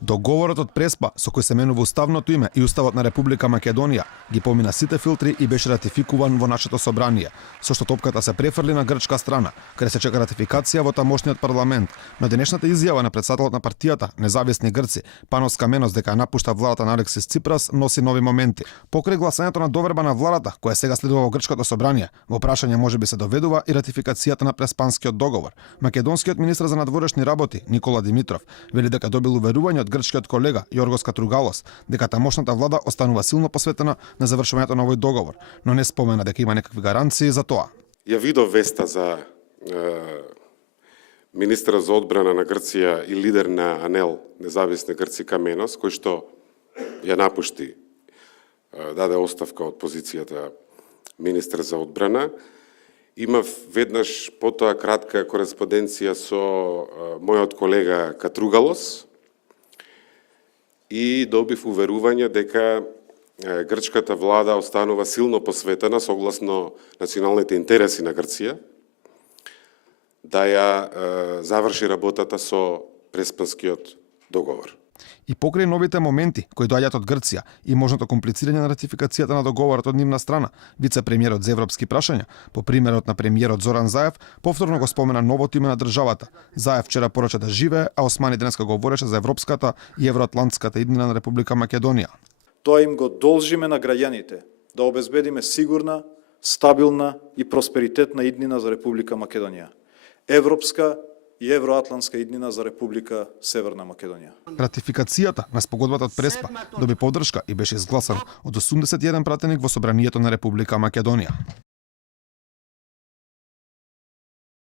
Договорот од Преспа, со кој се менува уставното име и Уставот на Република Македонија, ги помина сите филтри и беше ратификуван во нашето собрание, со што топката се префрли на грчка страна, каде се чека ратификација во тамошниот парламент. Но денешната изјава на претседателот на партијата, Независни грци, Панос Каменос, дека напушта владата на Алексис Ципрас, носи нови моменти. Покрај гласањето на доверба на владата, која сега следува во грчкото собрание, во прашање можеби се доведува и ратификацијата на Преспанскиот договор. Македонскиот министар за надворешни работи, Никола Димитров, вели дека добил уверување од грчкиот колега Јоргос Катругалос дека тамошната влада останува силно посветена на завршувањето на овој договор, но не спомена дека има некакви гаранции за тоа. Ја видов веста за министерот за одбрана на Грција и лидер на АНЕЛ, Независни грци Каменос, кој што ја напушти, даде оставка од позицијата министер за одбрана. Имав веднаш потоа кратка кореспонденција со мојот колега Катругалос и добив уверување дека грчката влада останува силно посветена согласно националните интереси на Грција да ја заврши работата со Преспанскиот договор. И покрај новите моменти кои доаѓаат од Грција и можното комплицирање на ратификацијата на договорот од нивна страна, вице-премиерот за европски прашања, по примерот на премиерот Зоран Заев, повторно го спомена новото име на државата. Заев вчера порача да живее, а Османи денеска говореше за европската и евроатлантската иднина на Република Македонија. Тоа им го должиме на граѓаните, да обезбедиме сигурна, стабилна и просперитетна иднина за Република Македонија. Европска и евроатлантска иднина за Република Северна Македонија. Ратификацијата на спогодбата од Преспа доби поддршка и беше изгласан од 81 пратеник во собранието на Република Македонија.